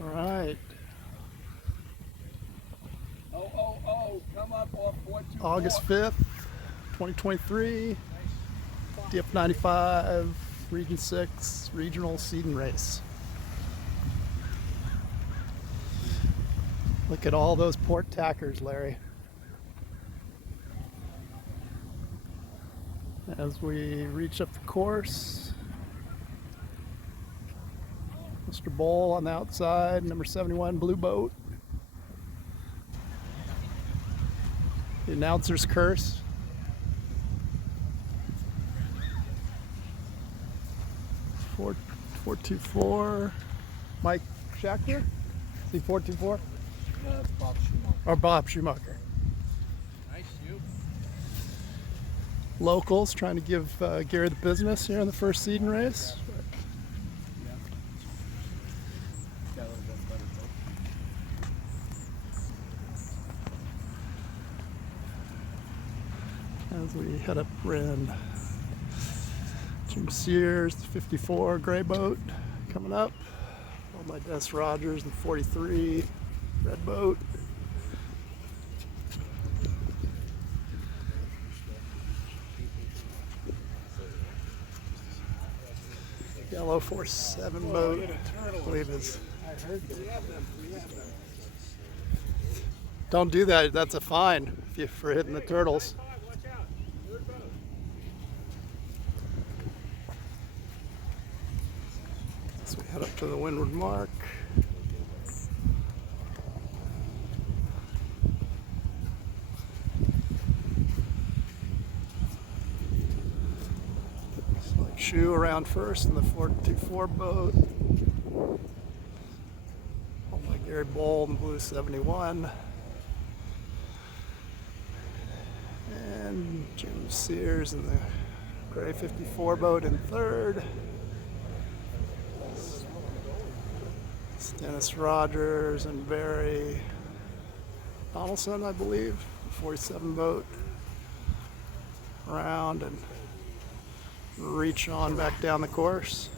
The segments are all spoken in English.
All right. Come up off 424. August 5th, 2023. DF95, Region 6, Regional Seeding Race. Look at all those port tackers, Larry. As we reach up the course, Mr. Bull on the outside, number 71, Blue Boat. The announcer's curse. Four 424. Mike Schachter? Is he 424? Bob Schumacher. Or Bob Schumacher. Nice you. Locals trying to give Gary the business here in the first seeding race. Yeah. Got a little bit better though. As we head up Ren. Jim Sears, the 54 gray boat coming up. Followed by Dennis Rogers, the 43 red boat. Yellow 47 boat, I believe is. Don't do that, that's a fine for hitting the turtles. So we head up to the windward mark. Like shoe around first in the 424 boat. Oh my, Gary Bull in the blue 71. And Jim Sears in the gray 54 boat in third. Dennis Rogers and Barry Donaldson, I believe, 47 boat around and reach on back down the course.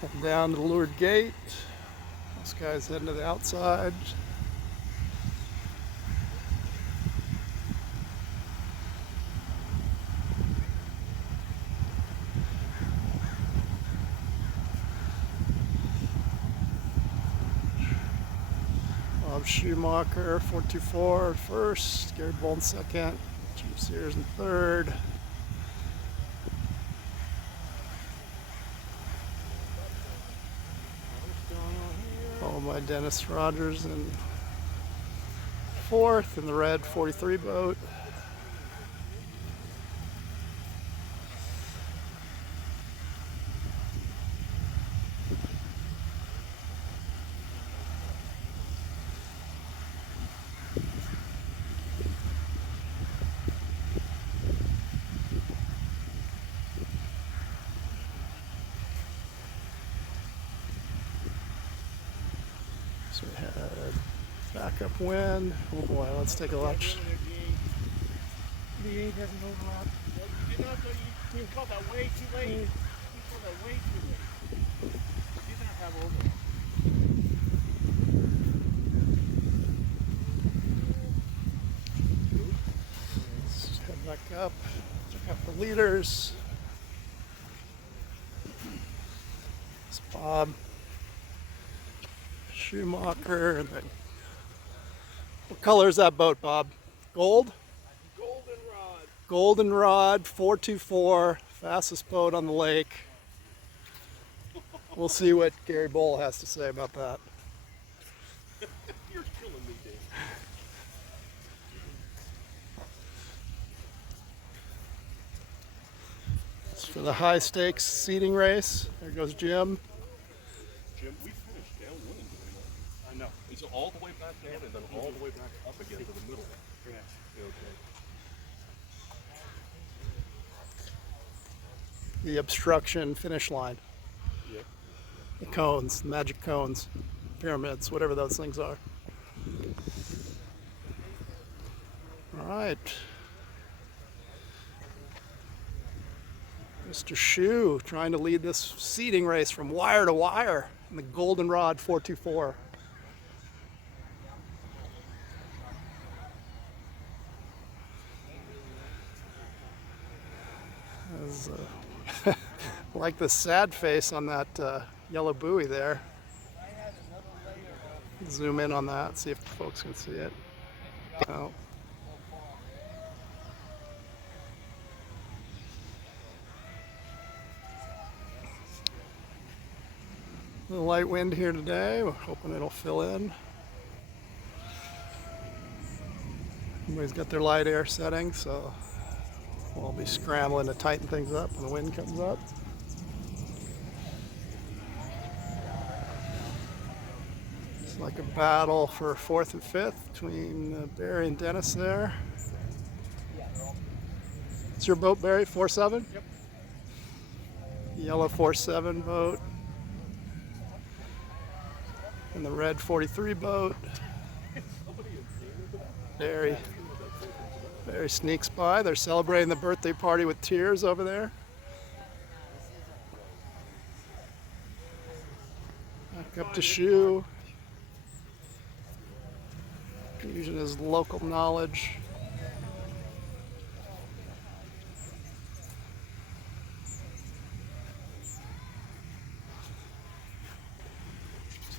Heading down to the leeward gate. This guy's heading to the outside. Bob Schumacher, 424 first. Gary Bull in second. Jim Sears in third. Followed by Dennis Rogers in fourth in the red 43 boat. So we had back upwind. Oh boy, let's take a watch. The 8 hasn't overlapped. You did not, you called that way too late. You called that way too late. You didn't have overlap. Let's head back up, check out the leaders. It's Bob Schumacher. And then, what color is that boat, Bob? Gold? Goldenrod. Goldenrod 424, fastest boat on the lake. We'll see what Gary Bowl has to say about that. You're killing me, Dave. It's for the high stakes seating race. There goes Jim. Jim, we finished downwind. I know. He's all the way back down and then all the way back up again to the middle. Correct. Okay. The obstruction finish line. Yeah. The cones, magic cones, pyramids, whatever those things are. All right. Mr. Shu trying to lead this seating race from wire to wire in the Goldenrod 424. As, like the sad face on that yellow buoy there. Zoom in on that, see if the folks can see it. Oh. A little light wind here today. We're hoping it'll fill in. Everybody's got their light air setting, so we'll be scrambling to tighten things up when the wind comes up. It's like a battle for 4th and 5th between Barry and Dennis there. It's your boat, Barry? 4-7? Yep. Yellow 4-7 boat. And the red 43 boat. Barry sneaks by. They're celebrating the birthday party with tears over there. Back up to Shu. Using his local knowledge.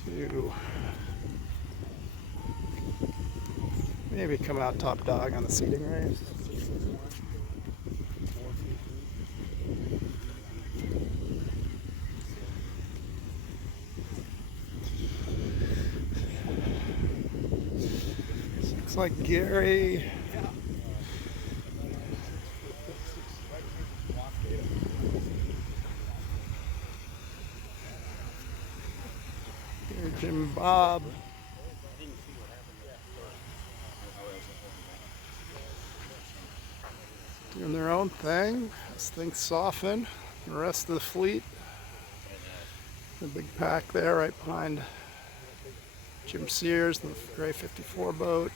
To maybe come out top dog on the seating race. Looks like Gary. Jim Bob doing their own thing as things soften. The rest of the fleet, the big pack there right behind Jim Sears and the gray 54 boat.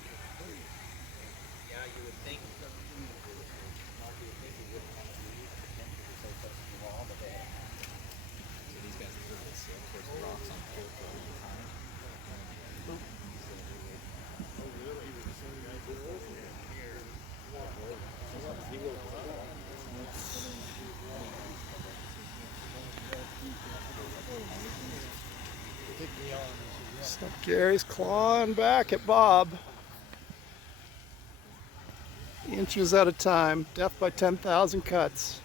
So Gary's clawing back at Bob. Inches at a time, death by 10,000 cuts.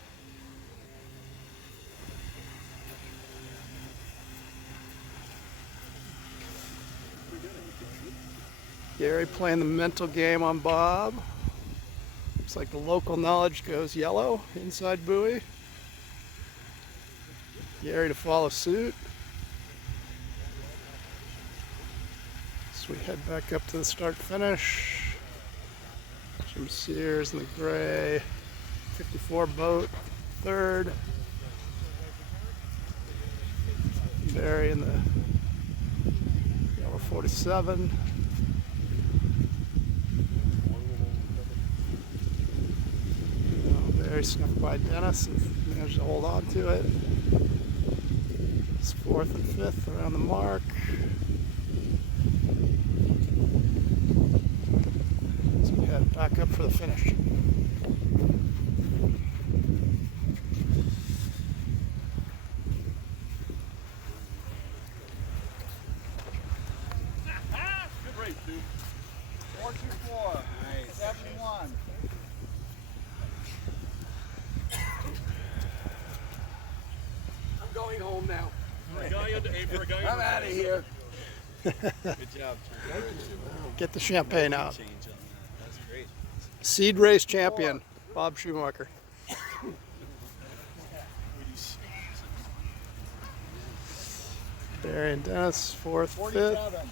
Gary playing the mental game on Bob. Looks like the local knowledge goes yellow, inside buoy. Gary to follow suit. So we head back up to the start finish. Jim Sears in the gray 54 boat, third. Barry in the yellow 47. Barry snuffed by Dennis and managed to hold on to it. It's 4th and 5th around the mark. So we head back up for the finish. Good race, dude. 424. Nice. 71. I'm going home now. I'm out of here. Get the champagne out. Seed race champion, Bob Schumacher. Barry and Dennis, fourth, fifth. 47.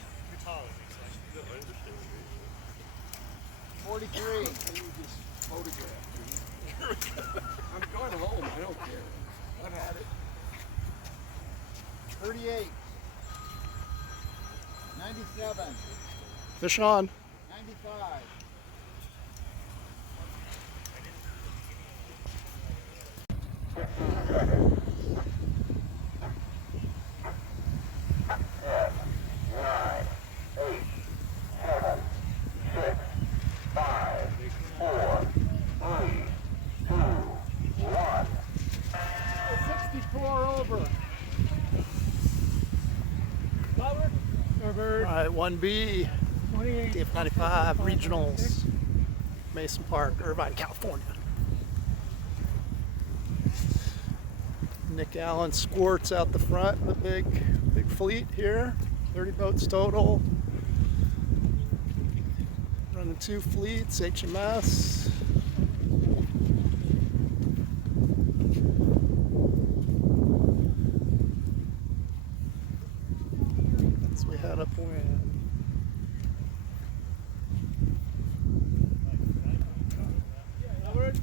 43. You just photographed. I'm going home. I don't care. I've had it. 38. 97. Fish on. 95. Covered. All right, 1B, 28. DF95 regionals, Mason Park, Irvine, California. Nick Allen squirts out the front, the big fleet here. 30 boats total. Running 2 fleets, HMS. As we head upwind. Covered.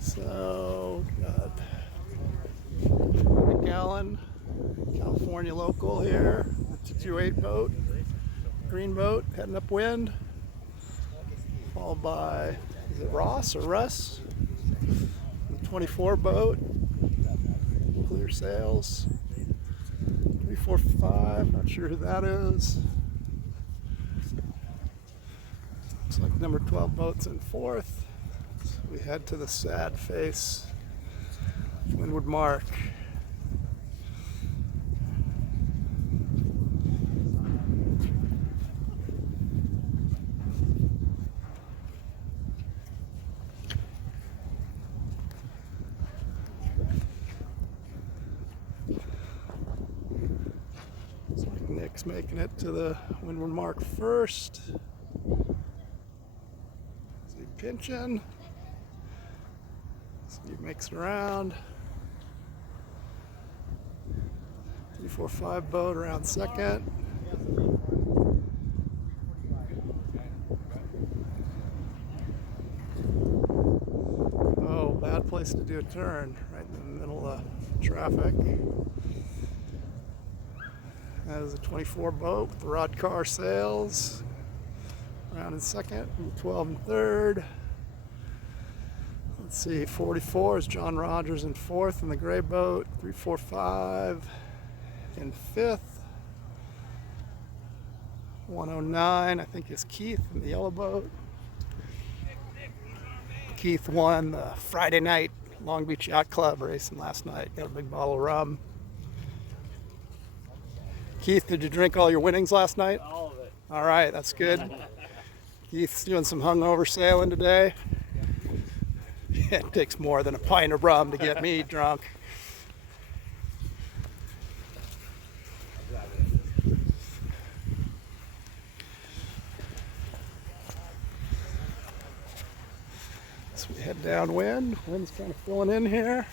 So, got Nick Allen, California local here, the 228 boat, green boat, heading upwind, followed by, is it Ross or Russ? The 24 boat, clear sails, 345, not sure who that is. Looks like number 12 boat's in fourth. We head to the sad face, Windward Mark. Looks like Nick's making it to the Windward Mark first. Is he pinching? He makes it around. 345 boat around second. Oh, bad place to do a turn, right in the middle of traffic. That is a 24 boat with the rod car sails. Around in second, and 12 in third. Let's see, 44 is John Rogers in fourth in the gray boat, 345 in fifth, 109 I think is Keith in the yellow boat. Keith won the Friday night Long Beach Yacht Club racing last night, got a big bottle of rum. Keith, did you drink all your winnings last night? All of it. All right, that's good. Keith's doing some hungover sailing today. It takes more than a pint of rum to get me drunk. So we head downwind. Wind's kind of filling in here.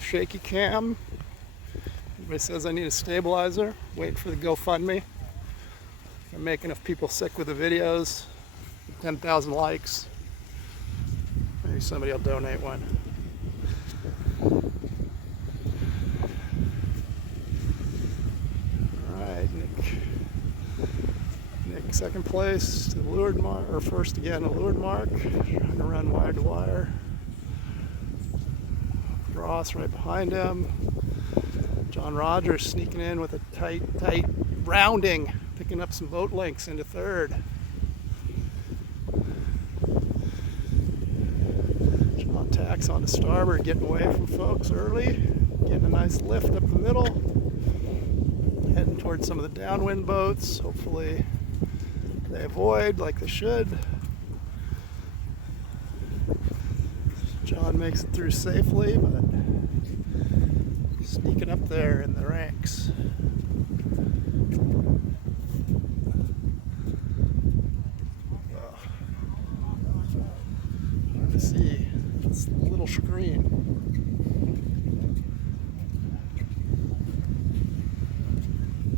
Shaky cam. Everybody says I need a stabilizer. Wait for the GoFundMe. I'm making enough people sick with the videos. 10,000 likes. Maybe somebody will donate one. Alright, Nick second place to the leeward mark, or first again to leeward mark. Trying to run wire to wire. Ross right behind him. John Rogers sneaking in with a tight rounding, picking up some boat links into third. Tacks on the starboard, getting away from folks early, getting a nice lift up the middle. towards some of the downwind boats. Hopefully they avoid like they should. John makes it through safely, but sneaking up there in the ranks. Hard to see this little screen.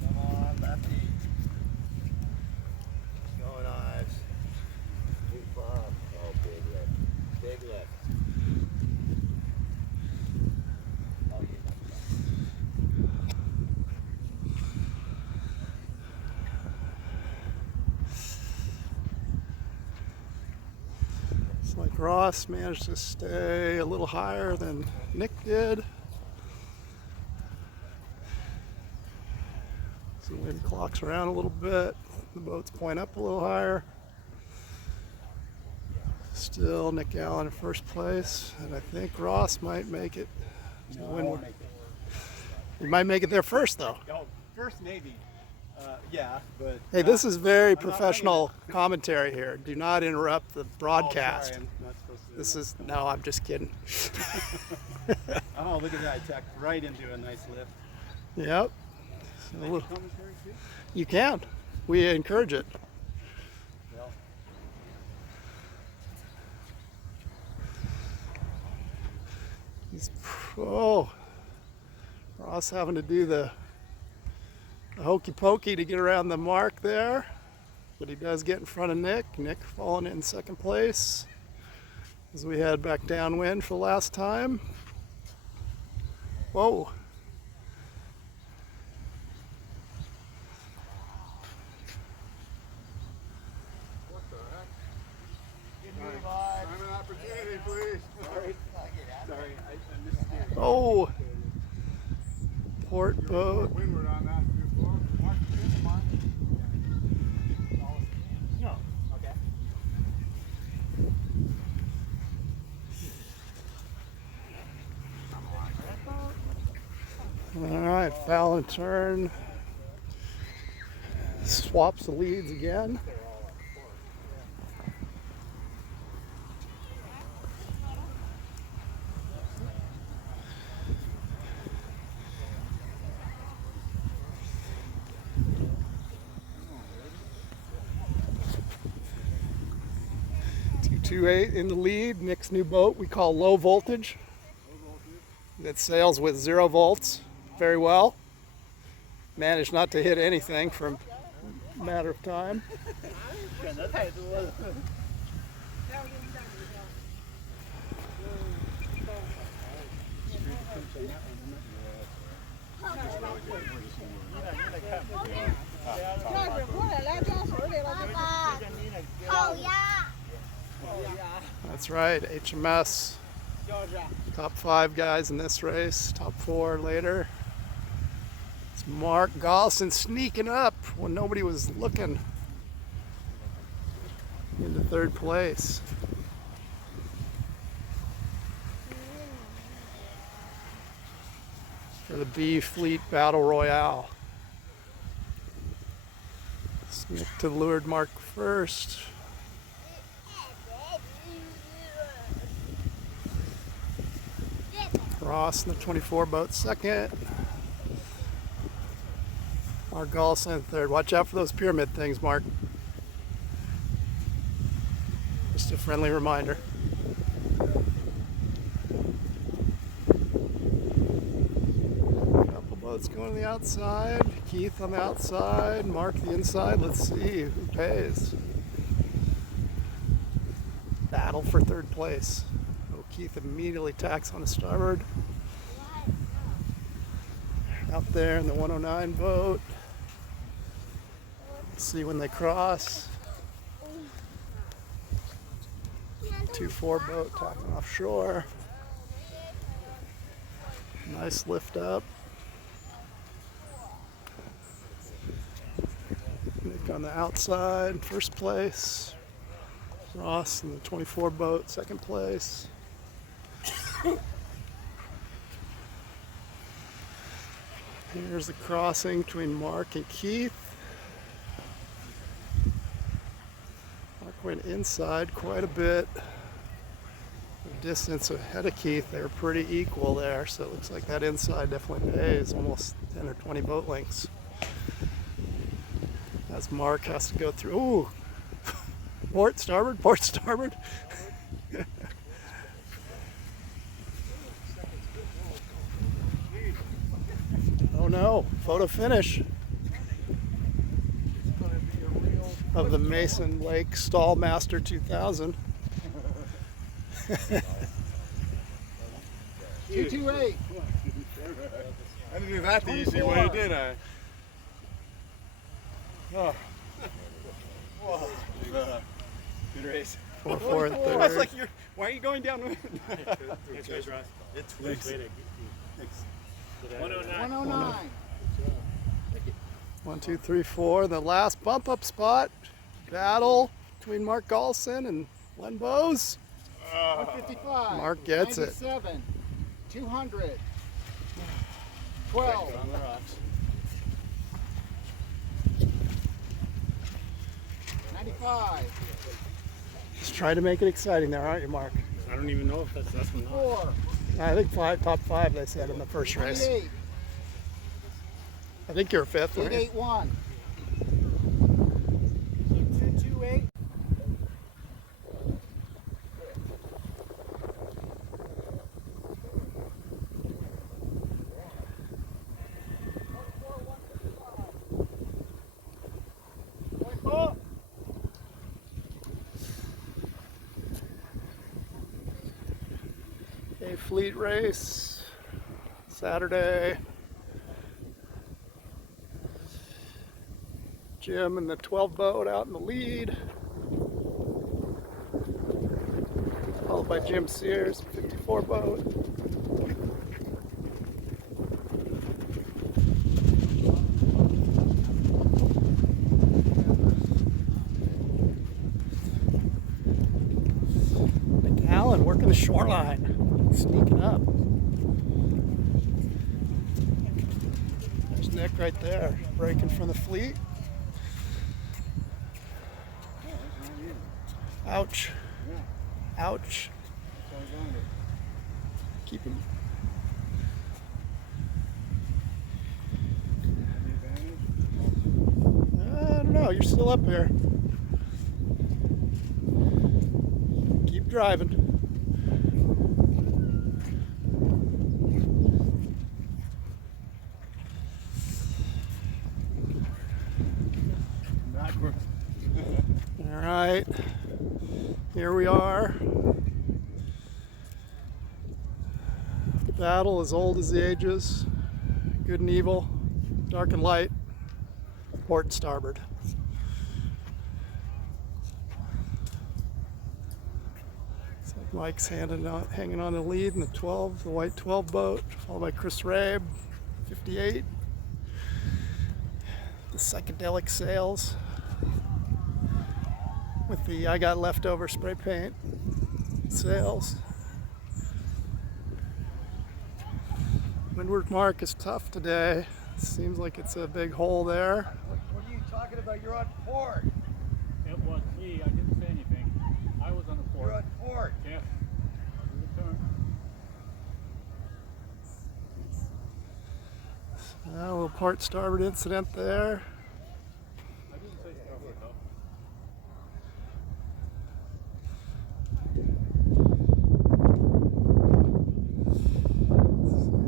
Come on, lefty. Going Ives. Too far. Oh, big lift. Big lift. Oh, yeah. It's like Ross managed to stay a little higher than Nick did. So the wind clocks around a little bit. The boats point up a little higher. Still Nick Allen in first place, and I think Ross might make it. He might make it there first, though. Oh, first maybe. Yeah, but. Hey, this is very not professional commentary here. Do not interrupt the broadcast. Oh, sorry, I'm not supposed to do This that. is, no, I'm just kidding. Oh, look at that! I tacked right into a nice lift. Yep. Can I do commentary too? You can. We encourage it. Well, He's, oh, Ross having to do the hokey pokey to get around the mark there, but he does get in front of Nick. Nick falling in second place as we head back downwind for the last time. Whoa. What the heck? give me a vibe. I'm an opportunity, please. Sorry, sorry, I missed you. Oh. Port boat. Windward on that before. Mark, good, Mark. No. Okay. All right, Fallon turn. Swaps the leads again. .228 in the lead. Nick's new boat we call low voltage. That sails with 0 volts very well. Managed not to hit anything for a matter of time. 选的太多了。要是过来来装水里了，就烤鸭。 That's right, HMS. Top 5 guys in this race, top 4 later. It's Mark Gollison sneaking up when nobody was looking into 3rd place. For the B Fleet Battle Royale. Nick to the leeward mark first. Ross in the 24 boat second. Mark Gollison third. Watch out for those pyramid things, Mark. Just a friendly reminder. Couple boats going to the outside. Keith on the outside. Mark the inside. Let's see who pays. Battle for 3rd place. Oh, Keith immediately tacks on the starboard. Out there in the 109 boat. Let's see when they cross. 2-4 boat tacking offshore. Nice lift up. Nick on the outside, 1st place. Ross in the 24 boat, 2nd place. Here's the crossing between Mark and Keith. Mark went inside quite a bit. The distance ahead of Keith, they were pretty equal there, so it looks like that inside definitely pays, almost 10 or 20 boat lengths. As Mark has to go through, ooh, port starboard, port starboard. Oh no, photo finish of the Mason Lake Stallmaster 2000. 228. I didn't do that the easy way, did I? Oh. Good race. 4-4 and I was third. like, why are you going down? Thanks, guys, Ross. It's Thanks. 109. 109. 1, 2, 3, 4. The last bump up spot. Battle between Mark Galson and Len Bowes. 155. Mark gets it. 97. 200. 12. On the rocks. 95. Just trying to make it exciting there, aren't you, Mark? I don't even know if that's or not. 4. I think top five they said in the first race. 88. I think you're fifth, weren't you? 881. 228. A fleet race, Saturday. Jim and the 12 boat out in the lead. Followed by Jim Sears, 54 boat. McAllen working the shoreline, sneaking up. There's Nick right there, breaking from the fleet. Ouch. Ouch. Keep him. I don't know, you're still up here. Keep driving. Backwards. All right, here we are. Battle as old as the ages, good and evil, dark and light, port and starboard. Looks like Mike's hanging on the lead in the 12, the white 12 boat, followed by Chris Rabe, 58. The psychedelic sails with the I got leftover spray paint sails. Windward Mark is tough today. Seems like it's a big hole there. What are you talking about? You're on port. It was me. I didn't say anything. I was on the You're port. on port. Yeah. I'll do the turn. A little port starboard incident there. I didn't say starboard though.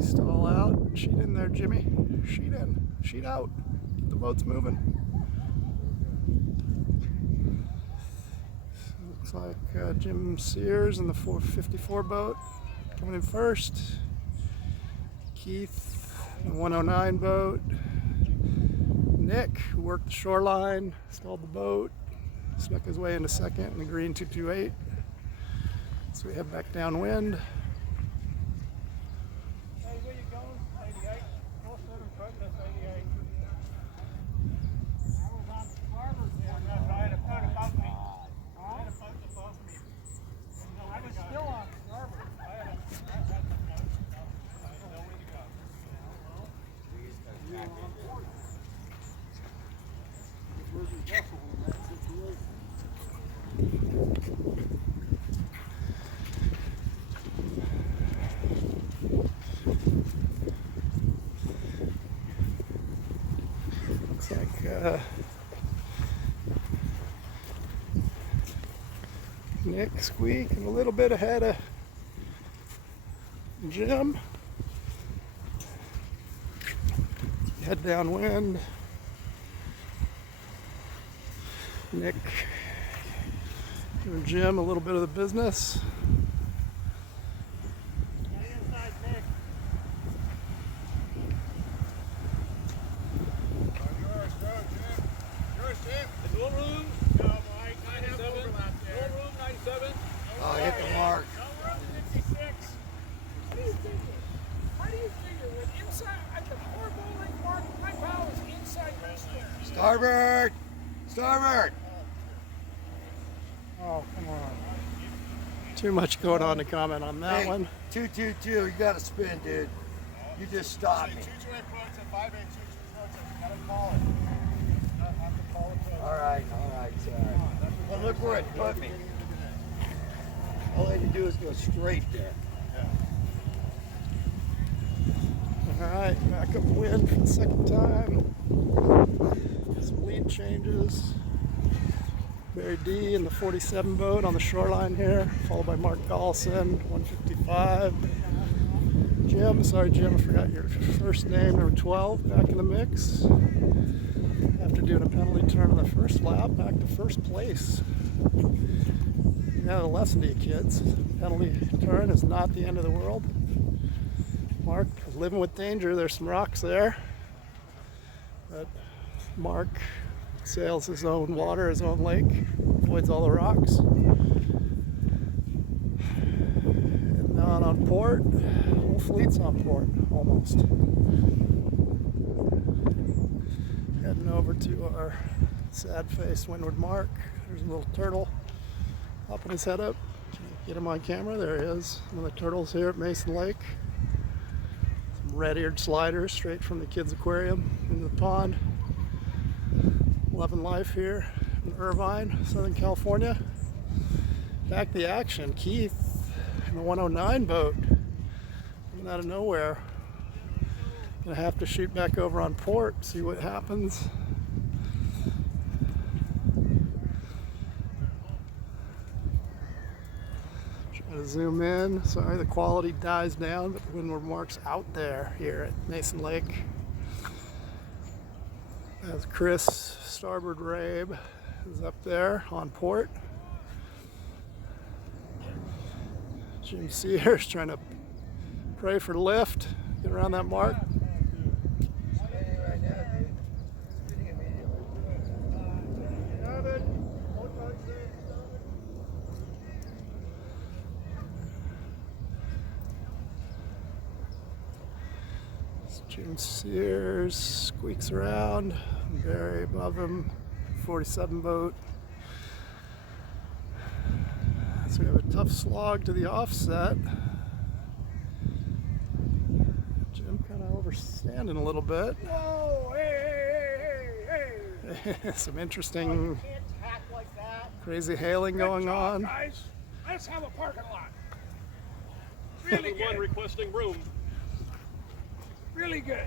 Stall out. Sheet in there, Jimmy. Sheet in. Sheet out. Get the boats moving. Looks like Jim Sears in the 454 boat coming in first. Keith, the 109 boat. Nick, who worked the shoreline, stalled the boat, snuck his way into second in the green 228. So we head back downwind. Hey, where you going? 88. North Southern Truck, that's 88. I was on starboard there. That's right. I had a boat above me. I had a boat above me. No, I was still on starboard. I had a boat. I know where to go. Looks like Nick squeaking a little bit ahead of Jim. Head downwind. Nick giving Jim a little bit of the business. Oh, hit the mark. How do you figure that inside at the poor bowling mark, my ball is inside my square? Starboard! Starboard! Oh, come on. Too much going on to comment on that Hey, one. 222, you gotta spin, dude. You just stopped me. All right, sorry. Well, look where it put me. All I had to do is go straight there. Alright, back upwind for the second time. Some lead changes. Barry D in the 47 boat on the shoreline here, followed by Mark Gollison, 155. Jim, sorry Jim, I forgot your first name, number 12, back in the mix. After doing a penalty turn on the first lap, back to first place. You got a lesson to you kids. Penalty turn is not the end of the world. Mark is living with danger. There's some rocks there. But Mark sails his own water, his own lake, avoids all the rocks. Heading out on port. Whole fleet's on port, almost. Heading over to our sad-faced windward mark. There's a little turtle popping his head up. Can you get him on camera? There he is. One of the turtles here at Mason Lake. Some red-eared sliders straight from the kids' aquarium into the pond. Loving life here in Irvine, Southern California. Back to the action. Keith in the 109 boat coming out of nowhere. Gonna have to shoot back over on port, see what happens. Try to zoom in. Sorry, the quality dies down, but the windward mark's out there here at Mason Lake. As Chris Starboard Rabe is up there on port. Jim Sears trying to pray for lift, get around that mark. Jim Sears squeaks around, Barry above him, 47 boat. So we have a tough slog to the offset. Jim kind of overstanding a little bit. Whoa, hey. Some interesting, Can't tack like that. crazy hailing going Good job, on. Guys, let's have a parking lot. Really good. requesting room. Really good.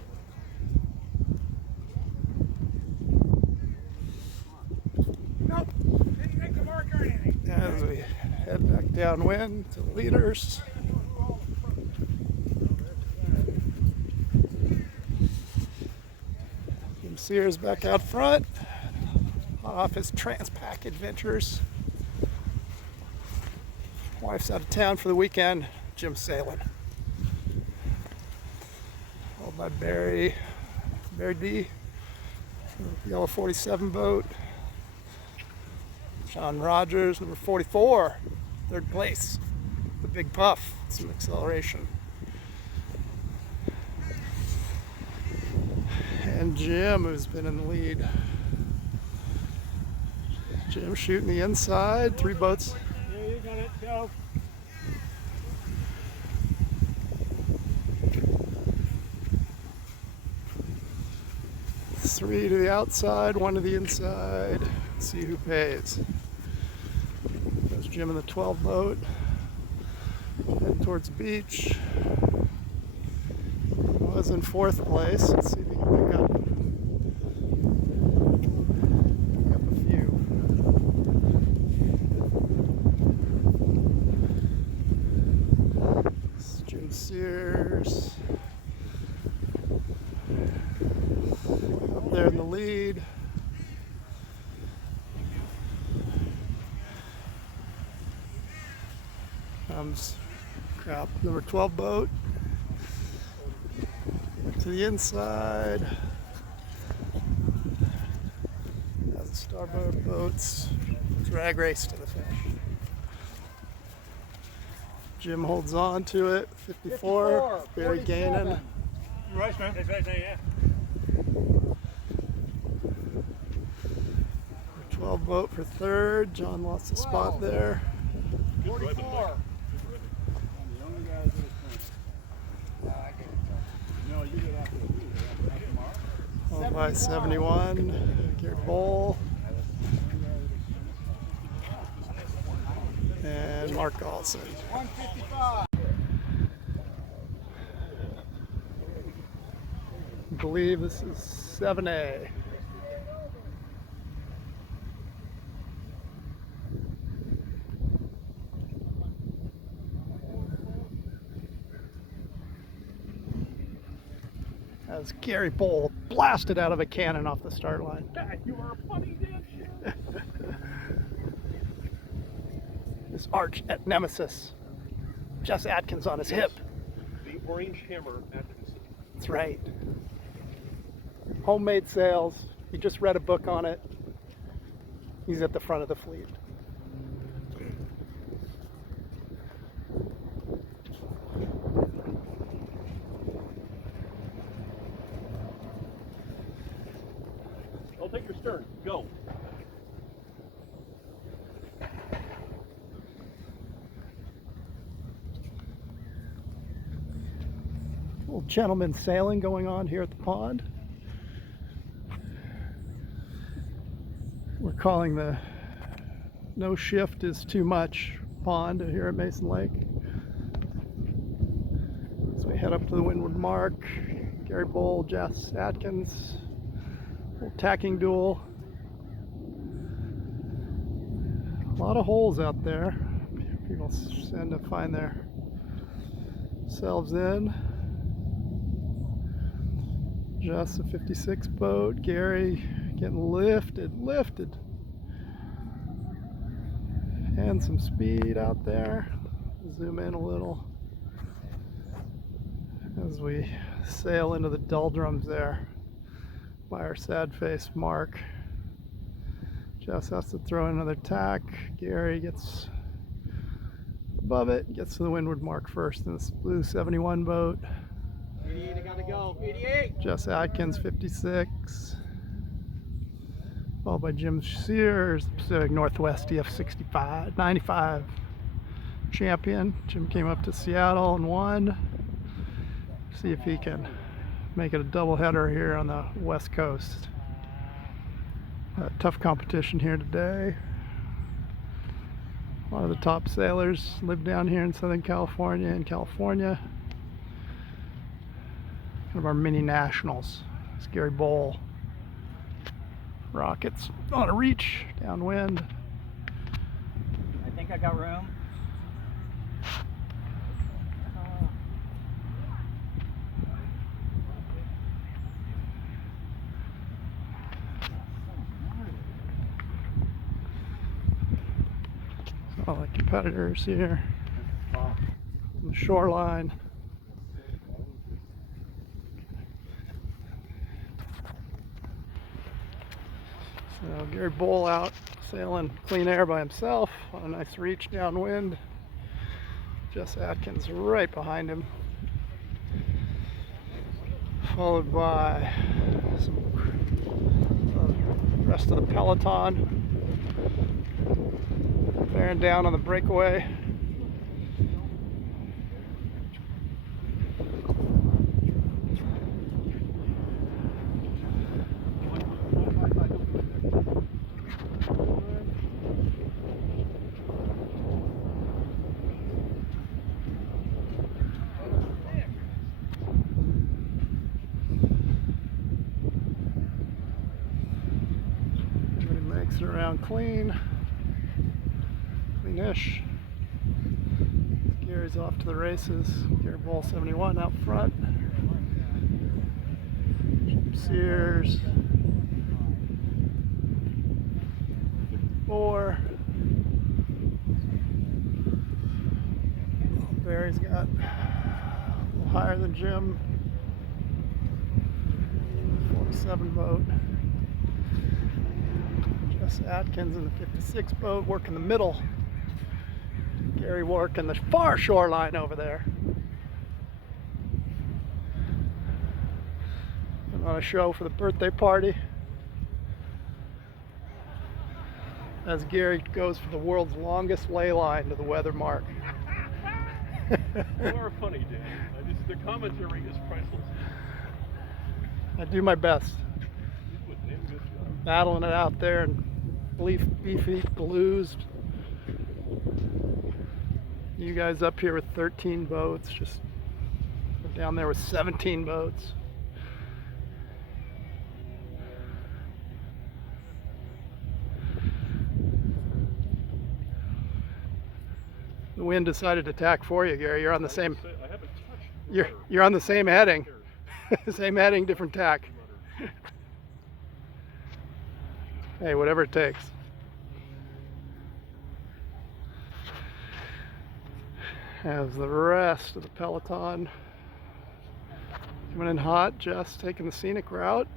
Nope, didn't make the mark or anything. As we head back downwind to the leaders. Jim Sears back out front, off his Transpac adventures. Wife's out of town for the weekend. Jim's sailing. Followed by Barry D, yellow 47 boat. Sean Rogers, number 44, third place. The big puff, some acceleration. And Jim, who's been in the lead. Jim shooting the inside, 3 boats. Yeah, you got it, go. 3 to the outside, 1 to the inside. Let's see who pays. There's Jim in the 12 boat. Heading towards the beach. Was in 4th place. Let's see if he can pick up a few. This is Jim Sears. Up there in the lead. Comes number 12 boat. To the inside. As the starboard boats drag race to the finish. Jim holds on to it. 54. Barry gaining. Right, man. That's right, yeah. 12 boat for 3rd. John lost a spot there. 44. Followed by 71. Gary Bowl. And Mark Olson. 155. I believe this is 7A. As Gary Bowl blasted out of a cannon off the start line. You are a funny bitch. His arch at nemesis. Jess Atkins on his hip. The orange hammer advocacy. That's right. Homemade sails. He just read a book on it. He's at the front of the fleet. I'll take your stern. Go. Little gentleman sailing going on here at the pond. We're calling the no shift is too much pond here at Mason Lake. So we head up to the windward mark. Gary Bowl, Jess Atkins. Little tacking duel. A lot of holes out there. People tend to find themselves in. Just a 56 boat. Gary getting lifted. And some speed out there. Zoom in a little as we sail into the doldrums there by our sad face Mark. Jess has to throw in another tack. Gary gets above it, gets to the windward mark first in this blue 71 boat. 88, I gotta go. 88. Jess Atkins, 56. Followed by Jim Sears, Pacific Northwest DF95, 95 champion. Jim came up to Seattle and won. See if he can make it a doubleheader here on the West Coast. Tough competition here today. A lot of the top sailors live down here in Southern California and California. One of our mini nationals. It's Gary Bowl. Rockets on a reach, downwind. I think I got room. All the competitors here on the shoreline. So Gary Bowl out sailing clean air by himself on a nice reach downwind. Jess Atkins right behind him. Followed by the rest of the peloton. Bearing down on the breakaway. Makes it around clean. Cleanish. Gary's off to the races. Gary Bull 71 out front. Jim Sears. 54. Barry's got a little higher than Jim. 47 boat. Jess Atkins in the 56 boat, working the middle. Gary working the far shoreline over there. Putting on a show for the birthday party. As Gary goes for the world's longest ley line to the weather mark. You are funny, Dan. The commentary is priceless. I do my best. You do a damn good job. Battling it out there in beefy blues. You guys up here with 13 boats, just down there with 17 boats. The wind decided to attack for you, Gary. You're on the same. I haven't touched You're on the same heading. Same heading, different tack. Hey, whatever it takes. As the rest of the peloton coming in hot, Jess taking the scenic route,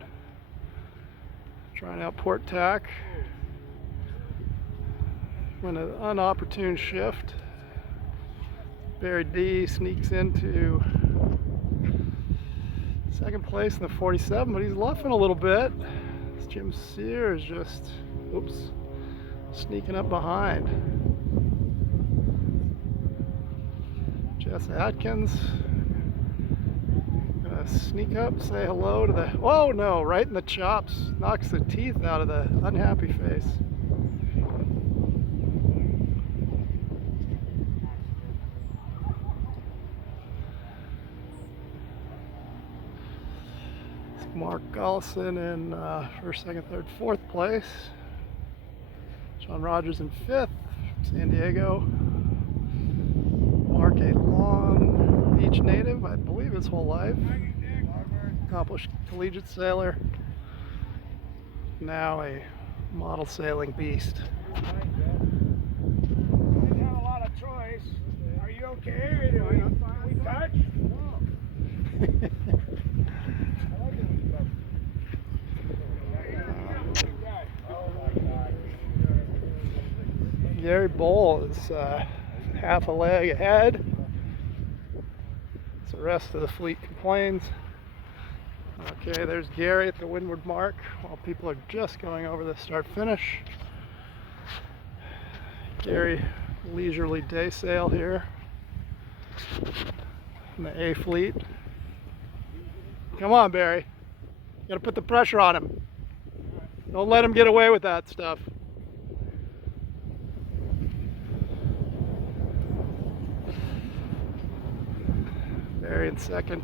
trying out port tack. When an unopportune shift, Barry D sneaks into second place in the 47, but he's luffing a little bit. Jim Sears just, oops, sneaking up behind. Jess Atkins gonna sneak up, say hello to the, oh no, right in the chops, knocks the teeth out of the unhappy face. Mark Gollison in first, second, third, fourth place. John Rogers in fifth, San Diego. Mark, a Long Beach native, I believe his whole life. Accomplished collegiate sailor. Now a model sailing beast. I didn't have a lot of choice. Are you okay? We touch? Gary Bull is half a leg ahead. So the rest of the fleet complains. Okay, there's Gary at the windward mark while people are just going over the start finish. Gary, leisurely day sail here in the A fleet. Come on, Barry. You gotta put the pressure on him. Don't let him get away with that stuff. Barry in second.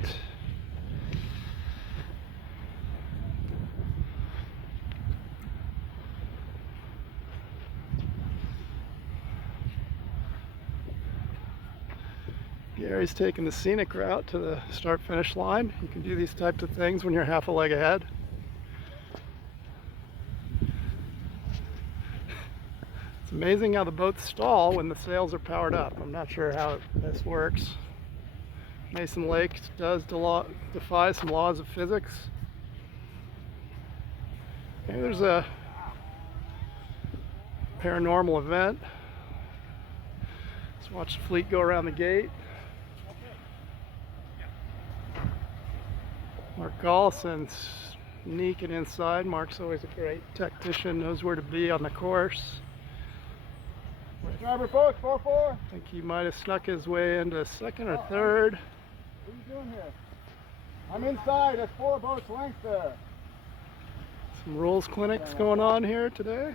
Gary's taking the scenic route to the start-finish line. You can do these types of things when you're half a leg ahead. It's amazing how the boats stall when the sails are powered up. I'm not sure how this works. Mason Lake does defy some laws of physics. Okay, there's a paranormal event. Let's watch the fleet go around the gate. Mark Gollison's sneaking inside. Mark's always a great tactician, knows where to be on the course. Driver post, 4-4. I think he might have snuck his way into second or third. What are you doing here? I'm inside. That's 4 boats length there. Some rules clinics going on here today.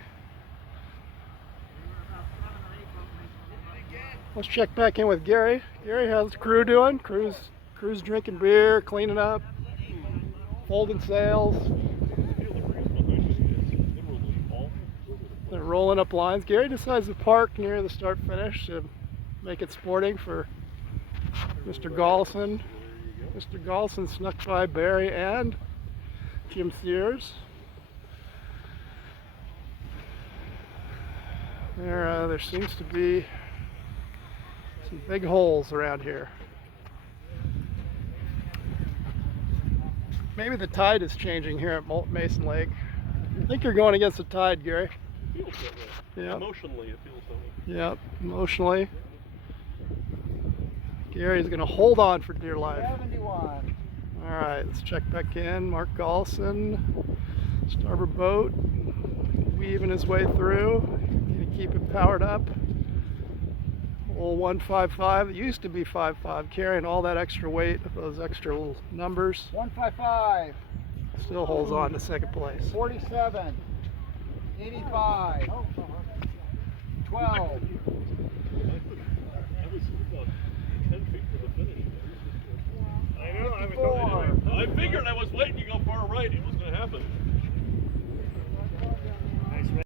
Let's check back in with Gary. Gary, how's the crew doing? Crew's drinking beer, cleaning up, folding sails. Feel the breeze behind me. It's literally all over the rolling up lines. Gary decides to park near the start finish to make it sporting for Mr. Gollison. Mr. Gollison snuck by Barry and Jim Sears. There seems to be some big holes around here. Maybe the tide is changing here at Mason Lake. I think you're going against the tide, Gary. Feels that way. Yeah. Emotionally, it feels that way. Yep, emotionally. Gary's going to hold on for dear life. 71. All right, let's check back in. Mark Gollison, starboard boat, weaving his way through. Going to keep it powered up. Old 155. It used to be 55, carrying all that extra weight of those extra little numbers. 155. Still holds on to second place. 47. 85. 12. I was about 10 feet from the finish. I know. 54. I figured I was waiting to go far right. It was going to happen.